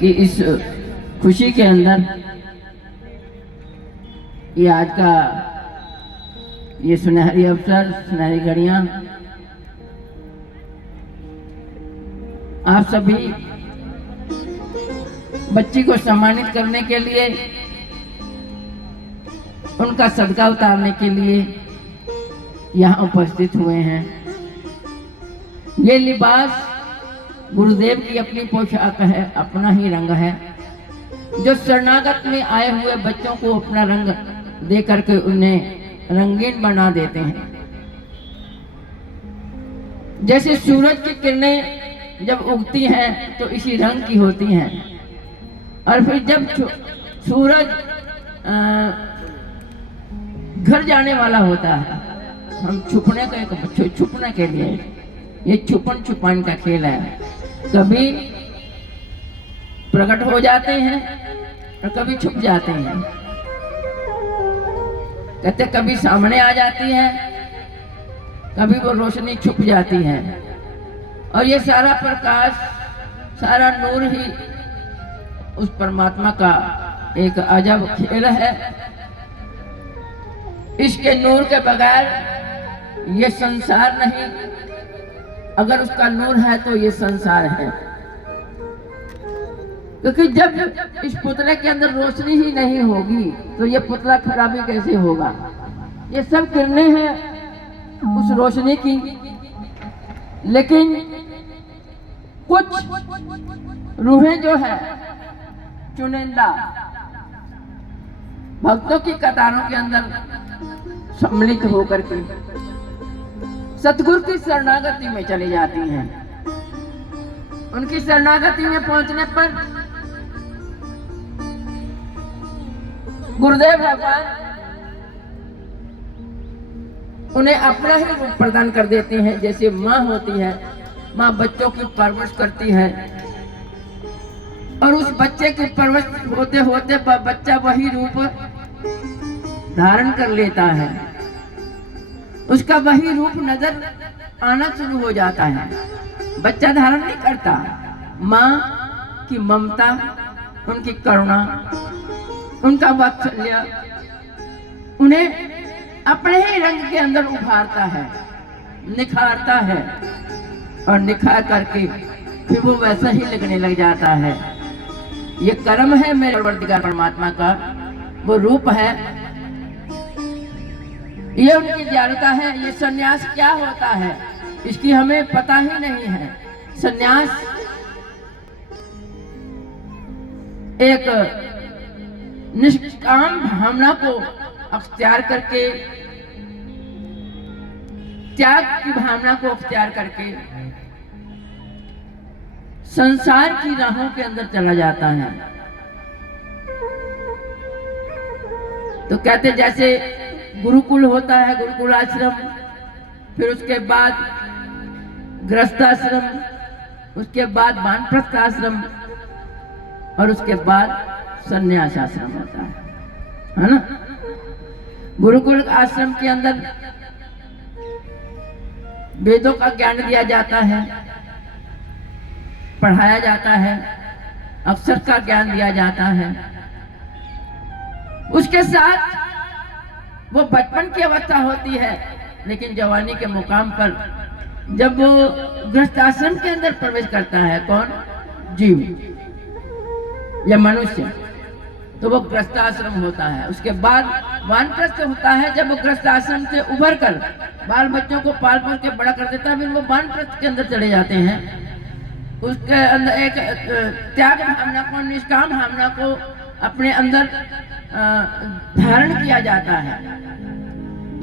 कि इस खुशी के अंदर ये आज का ये सुनहरी अवसर, सुनहरी घड़ियां आप सभी बच्ची को सम्मानित करने के लिए, उनका सदका उतारने के लिए यहाँ उपस्थित हुए हैं। ये लिबास गुरुदेव की अपनी पोशाक है, अपना ही रंग है, जो शरणागत में आए हुए बच्चों को अपना रंग दे करके उन्हें रंगीन बना देते हैं। जैसे सूरज की किरणें जब उगती हैं तो इसी रंग की होती हैं, और फिर जब सूरज घर जाने वाला होता है, हम छुपने के लिए, ये छुपन छुपान का खेल है। कभी प्रकट हो जाते हैं और कभी छुप जाते हैं। कहते कभी सामने आ जाती है, कभी वो रोशनी छुप जाती है, और ये सारा प्रकाश, सारा नूर ही उस परमात्मा का एक अजब खेल है। इसके नूर के बगैर ये संसार नहीं, अगर उसका नूर है तो ये संसार है। क्योंकि जब इस पुतले के अंदर रोशनी ही नहीं होगी तो ये पुतला खराबी कैसे होगा। ये सब किरणें हैं उस रोशनी की, लेकिन कुछ रूहें जो है चुनिंदा भक्तों की कतारों के अंदर सम्मिलित होकर के सतगुरु की शरणागति में चली जाती हैं। उनकी शरणागति में पहुंचने पर गुरुदेव भगवान उन्हें अपना ही रूप प्रदान कर देते हैं। जैसे माँ होती है, माँ बच्चों की परवरिश करती है, और उस बच्चे की परवरिश होते होते बच्चा वही रूप धारण कर लेता है, उसका वही रूप नजर आना शुरू हो जाता है। बच्चा धारण नहीं करता, माँ की ममता, उनकी करुणा, उनका वात्सल्य उन्हें अपने ही रंग के अंदर उभारता है, निखारता है, और निखार करके फिर वो वैसा ही लगने लग जाता है। ये कर्म है मेरे परवरदिगार परमात्मा का, वो रूप है, ये उनकी दयालुता है। ये सन्यास क्या होता है इसकी हमें पता ही नहीं है। सन्यास एक निष्काम भावना को अख्तियार करके, त्याग की भावना को अख्तियार करके संसार की राहों के अंदर चला जाता है। तो कहते जैसे गुरुकुल होता है, गुरुकुल आश्रम, फिर उसके बाद गृहस्थाश्रम, उसके बाद वानप्रस्थ आश्रम, और उसके बाद संन्यास आश्रम होता है ना। गुरुकुल आश्रम के अंदर वेदों का ज्ञान दिया जाता है, पढ़ाया जाता है, अक्षर का ज्ञान दिया जाता है। उसके साथ वो बचपन की अवस्था होती है, लेकिन जवानी के मुकाम पर जब वो गृहस्थाश्रम के अंदर प्रवेश करता है, कौन? जीव या मनुष्य, तो वो गृहस्थाश्रम होता है। उसके बाद वानप्रस्थ होता है, जब वो गृहस्थाश्रम से उभर कर बाल बच्चों को पाल पोस के बड़ा कर देता है, फिर वो वानप्रस्थ के अंदर चले जाते हैं। उसके अंदर एक त्याग भावना को, निष्काम भावना को अपने अंदर धारण किया जाता है।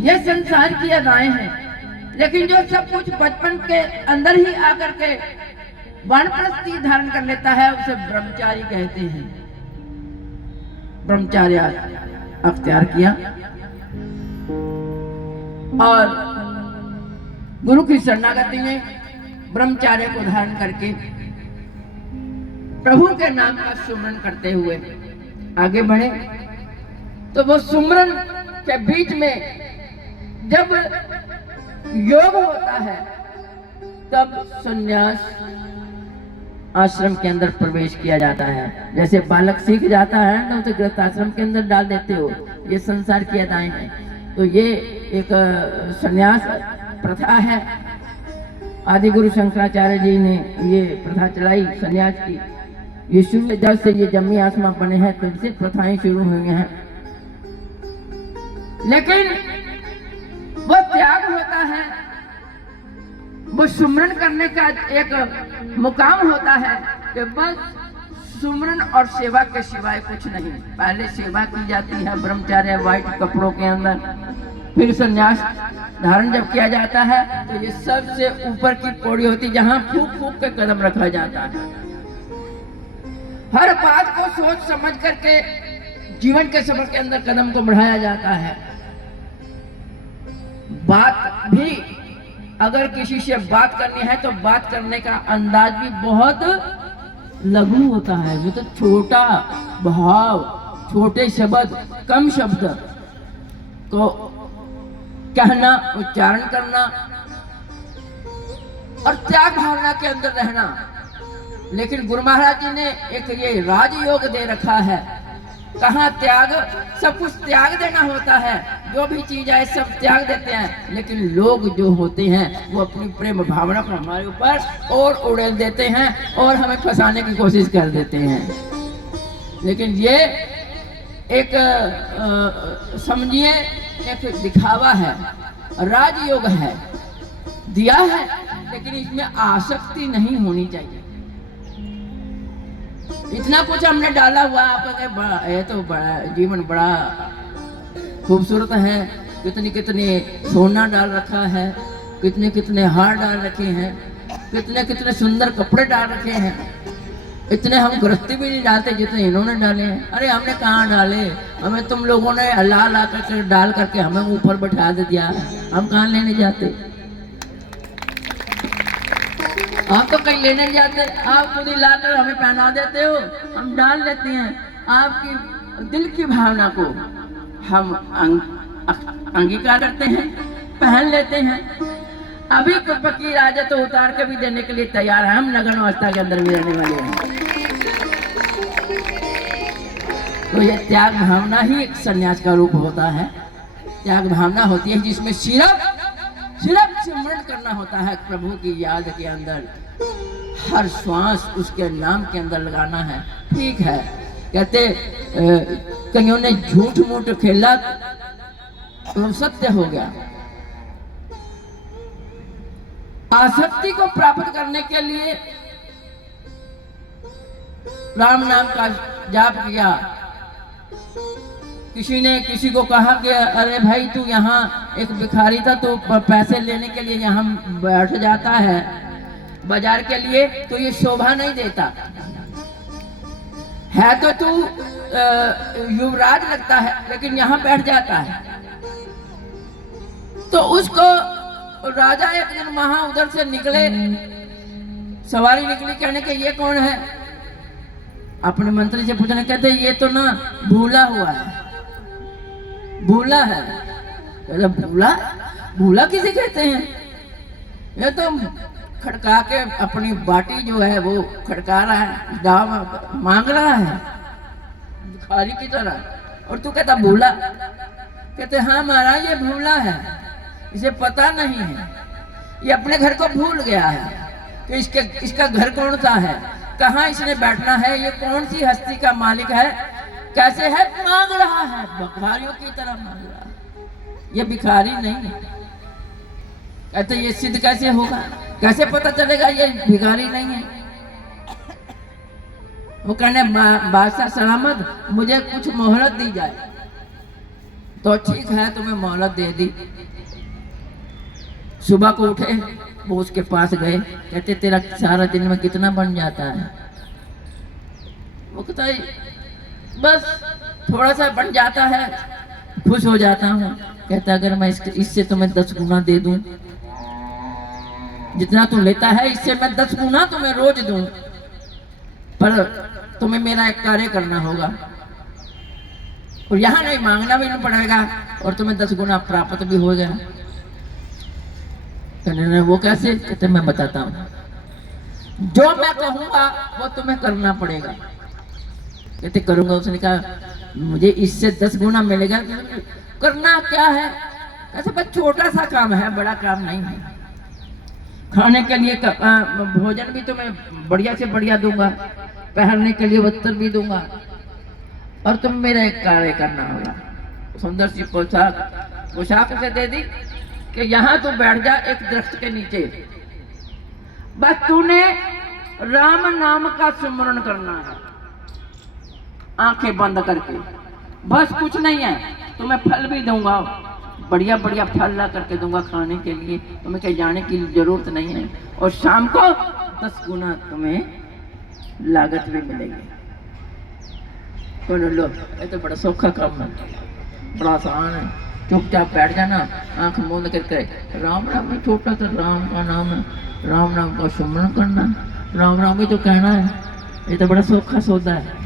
यह संसार की अदाएं हैं, लेकिन जो सब कुछ बचपन के अंदर ही आकर के वानप्रस्थी धारण कर लेता है, उसे ब्रह्मचारी कहते हैं। ब्रह्मचार्य अख्तियार किया और गुरु की शरणागति में ब्रह्मचार्य को धारण करके प्रभु के नाम का सुमरन करते हुए आगे बढ़े। तो वो सुमरन के बीच में जब योग होता है, तब संन्यास आश्रम के अंदर प्रवेश किया जाता है। जैसे बालक सीख जाता है ना, उसे गृहस्थ आश्रम के अंदर डाल देते हो। ये संसार की अदाएं हैं। तो ये एक संन्यास प्रथा है। आदि गुरु शंकराचार्य जी ने ये प्रथा चलाई संन्यास की। ये शुरू जब से ये जम्मी आसमां बने हैं तब से प्रथाएं शुरू हुई हैं। लेकिन वो त्याग होता है, वो सुमरन करने का एक मुकाम होता है कि बस सुमरन और सेवा के सिवाय कुछ नहीं। पहले सेवा की जाती है ब्रह्मचार्य व्हाइट कपड़ों के अंदर, फिर संन्यास धारण जब किया जाता है तो ये सबसे ऊपर की पौड़ी होती, जहां फूक फूक के कदम रखा जाता है। हर बात को सोच समझ करके जीवन के सफर के अंदर कदम को बढ़ाया जाता है। बात भी अगर किसी से बात करनी है तो बात करने का अंदाज भी बहुत लघु होता है। वो तो छोटा भाव, छोटे शब्द, कम शब्द को कहना, उच्चारण करना और त्याग भावना के अंदर रहना। लेकिन गुरु महाराज जी ने एक ये राजयोग दे रखा है। कहाँ त्याग, सब कुछ त्याग देना होता है। जो भी चीज है सब त्याग देते हैं, लेकिन लोग जो होते हैं वो अपनी प्रेम भावना को हमारे ऊपर और उड़ेल देते हैं और हमें फंसाने की कोशिश कर देते हैं। लेकिन ये एक समझिए एक दिखावा है, राजयोग है, दिया है, लेकिन इसमें आसक्ति नहीं होनी चाहिए। इतना कुछ हमने डाला हुआ आपका, ये तो बड़ा जीवन बड़ा खूबसूरत है। कितनी कितनी सोना डाल रखा है, कितने कितने हार डाल रखे हैं, कितने कितने सुंदर कपड़े डाल रखे हैं। इतने हम गृहस्थी भी नहीं डालते जितने इन्होंने डाले हैं। अरे हमने कहाँ डाले, हमें तुम लोगों ने ला ला करके डाल करके हमें ऊपर बैठा दे दिया, हम कहाँ लेने जाते। आप तो कहीं लेने जाते, आप खुद ही लाकर हमें पहना देते हो, हम डाल लेते हैं। आपकी दिल की भावना को हम अंगीकार करते हैं, पहन लेते हैं। अभी तो फकीर आ जाए तो उतार के भी देने के लिए तैयार है। हम नग्न अवस्था के अंदर भी रहने वाले हैं। तो ये त्याग भावना ही एक संन्यास का रूप होता है। त्याग भावना होती है जिसमें सिर्फ सिमरन करना होता है प्रभु की याद के अंदर। हर श्वास उसके नाम के अंदर लगाना है। ठीक है, कहते कईयों ने झूठ मूठ खेला तो सत्य हो गया। आसक्ति को प्राप्त करने के लिए राम नाम का जाप किया। किसी ने किसी को कहा कि अरे भाई तू यहाँ, एक भिखारी था तो पैसे लेने के लिए यहाँ बैठ जाता है बाजार के लिए, तो ये शोभा नहीं देता है। तो तू युवराज लगता है लेकिन यहाँ बैठ जाता है। तो उसको राजा एक दिन वहां उधर से निकले, सवारी निकली, कहने के ये कौन है। अपने मंत्री से पूछने, कहते ये तो ना भूला हुआ है। भूला है? भूला? भूला किसे कहते हैं? ये तो खड़का के अपनी बाटी जो है वो खड़का रहा है, दाम मांग रहा है भिखारी की तरह, और तू कहता भूला। कहते हाँ महाराज ये भूला है, इसे पता नहीं है, ये अपने घर को भूल गया है कि इसका घर कौन सा है, कहाँ इसने बैठना है, ये कौन सी हस्ती का मालिक है, कैसे है, मांग रहा है, भिखारियों की तरह मांग रहा है। ये भिखारी नहीं है। कहते ये सिद्ध कैसे होगा, कैसे पता चलेगा ये भिखारी नहीं है। वो कहने बादशाह सलामत, मुझे कुछ मोहलत दी जाए। तो ठीक है, तुम्हें मोहलत दे दी। सुबह को उठे, वो उसके पास गए, कहते तेरा सारा दिन में कितना बन जाता है। वो कहता है बस थोड़ा सा बन जाता है, खुश हो जाता हूँ। कहता अगर मैं इससे तुम्हें 10 गुना दे दूं, जितना तू लेता है इससे मैं 10 गुना तुम्हें रोज दूं, पर तुम्हें मेरा एक कार्य करना होगा और यहाँ नहीं मांगना भी नहीं पड़ेगा और तुम्हें 10 गुना प्राप्त भी हो गया। वो कैसे? कहते मैं बताता हूँ। जो मैं कहूंगा वो तुम्हें करना पड़ेगा। कहते करूंगा। उसने कहा मुझे इससे 10 गुना मिलेगा। करना क्या है? ऐसा बस छोटा सा काम है, बड़ा काम नहीं है। खाने के लिए भोजन भी तुम्हें बढ़िया से बढ़िया दूंगा, पहनने के लिए वस्त्र भी दूंगा, और तुम मेरा एक कार्य करना होगा। सुंदर सी पोशाक उसे दे दी कि यहाँ तू बैठ जा एक वृक्ष के नीचे, बस तूने राम नाम का सुमरण करना है, आंखें बंद करके, बस कुछ नहीं है। तुम्हें फल भी दूंगा, बढ़िया बढ़िया फल ला करके दूंगा खाने के लिए, तुम्हें कहीं जाने की जरूरत नहीं है, और शाम को 10 गुना तुम्हें लागत भी मिलेगी। तो लो, ये तो बड़ा सौखा काम है, बड़ा आसान है। चुपचाप बैठ जाना, आंख मूंद करके राम राम में, छोटा सा राम का नाम है, राम नाम का सुमरण करना, राम राम ही तो कहना है। ये तो बड़ा सौखा सौदा है,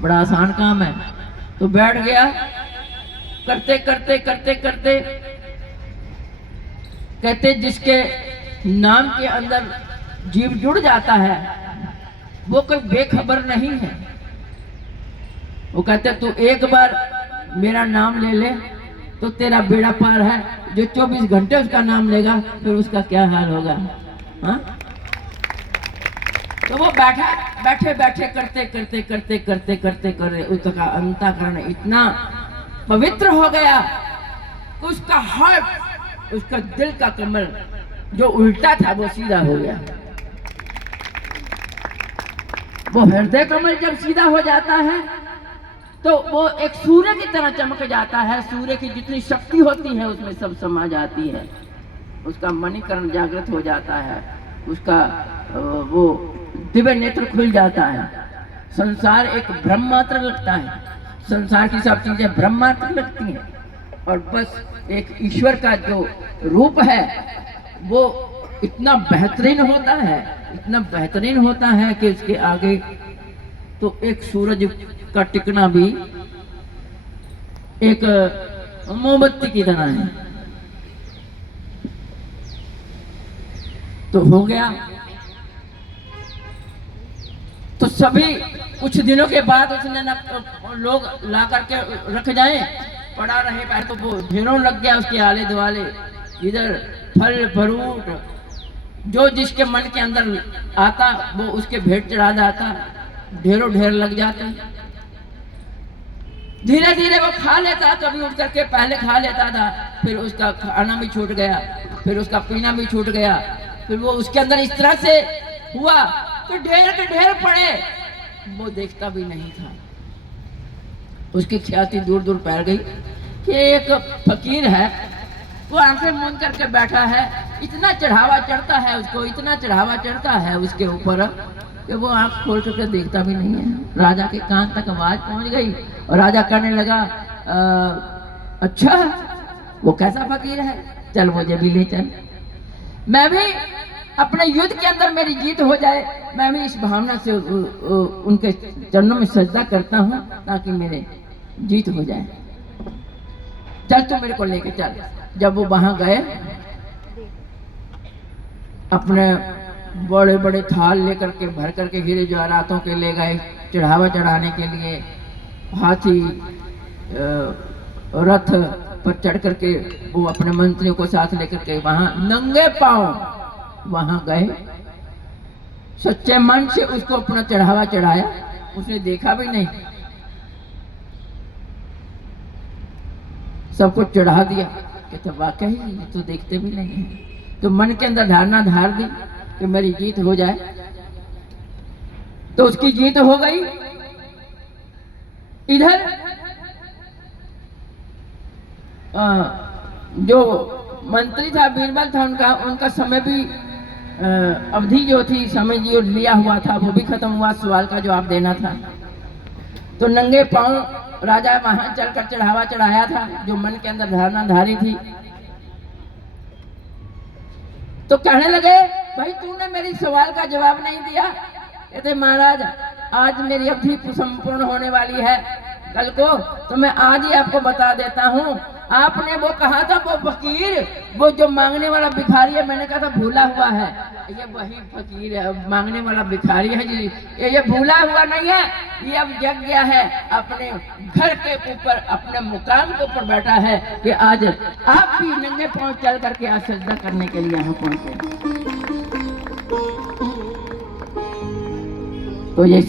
बड़ा आसान काम है। तो बैठ गया, करते करते करते करते, कहते जिसके नाम के अंदर जीव जुड़ जाता है वो कोई बेखबर नहीं है। वो कहते तू एक बार मेरा नाम ले ले तो तेरा बेड़ा पार है, जो 24 घंटे उसका नाम लेगा फिर उसका क्या हाल होगा। हाँ, तो वो बैठे बैठे करते करते करते करते करते करते उसका अंतःकरण इतना पवित्र हो गया कि उसका हार्ट, उसका दिल का कमल जो उल्टा था वो सीधा हो गया। वो हृदय कमल जब सीधा हो जाता है तो वो एक सूर्य की तरह चमक जाता है। सूर्य की जितनी शक्ति होती है उसमें सब समा जाती है। उसका मणिकर्ण जागृत हो जाता है, उसका वो दिव्य नेत्र खुल जाता है। संसार एक भ्रम मात्र लगता है, संसार की सब चीजें भ्रम मात्र लगती हैं, और बस एक ईश्वर का जो रूप है वो इतना बेहतरीन होता है, इतना बेहतरीन होता है कि उसके आगे तो एक सूरज का टिकना भी एक मोमबत्ती की तरह है। तो हो गया। तो सभी कुछ दिनों के बाद उसने लोग ला करके रख जाए, पड़ा रहे पहले तो वो ढेरों लग गया उसके आले दुआले, इधर फल फ्रूट जो जिसके मन के अंदर आता वो उसके भेंट चढ़ा जाता, ढेरों ढेर लग जाते। धीरे धीरे वो खा लेता, कभी उठ करके पहले खा लेता था, फिर उसका खाना भी छूट गया, फिर उसका पीना भी छूट गया, फिर वो उसके अंदर इस तरह से हुआ तो ढेर के ढेर पड़े, वो देखता भी नहीं था। उसकी ख्याति दूर दूर फैल गई कि एक फकीर है, वो आंखें मूंद करके बैठा है, इतना चढ़ावा चढ़ता है उसको, इतना चढ़ावा चढ़ता है उसके ऊपर कि वो आंख खोल करके देखता भी नहीं है। राजा के कान तक आवाज पहुंच गई और राजा कहने लगा अच्छा वो कैसा फकीर है, चल मुझे भी ले चल, मैं भी अपने युद्ध के अंदर मेरी जीत हो जाए, मैं भी इस भावना से उनके चरणों में सजदा करता हूँ ताकि मेरे जीत हो जाए, चल तू मेरे को लेके चल। जब वो वहां गए, अपने बड़े बड़े थाल लेकर के भर करके हीरे जवाहरातों के ले गए चढ़ावा चढ़ाने के लिए। हाथी रथ पर चढ़ करके वो अपने मंत्रियों को साथ लेकर के वहां नंगे पांव वहां गए, सच्चे मन से उसको अपना चढ़ावा चढ़ाया। उसने देखा भी नहीं, सब कुछ चढ़ा दिया कि तो वाकई ये तो देखते भी नहीं है। तो मन के अंदर धारणा धार दी कि मेरी जीत हो जाए, तो उसकी जीत हो गई। इधर जो मंत्री था बीरबल था, उनका समय भी अवधि जो थी, समय जो लिया हुआ था वो भी खत्म हुआ, सवाल का जवाब देना था। तो नंगे पांव राजा वहां चलकर चढ़ावा चढ़ाया था, जो मन के अंदर धारणा धारी थी। तो कहने लगे भाई तूने मेरी सवाल का जवाब नहीं दिया। कहते महाराज आज मेरी अवधि संपूर्ण होने वाली है, कल को तो मैं आज ही आपको बता देता हूँ आपने वो कहा था वो फकीर, वो जो मांगने वाला भिखारी है, मैंने कहा था भूला हुआ है। ये वही फकीर है, मांगने वाला भिखारी है जी। ये भूला हुआ नहीं है, ये अब जग गया है, अपने घर के ऊपर अपने मुकाम के ऊपर बैठा है कि आज आप भी नंगे पांव चल करके आज सजदा करने के लिए यहाँ पहुंचे। तो ये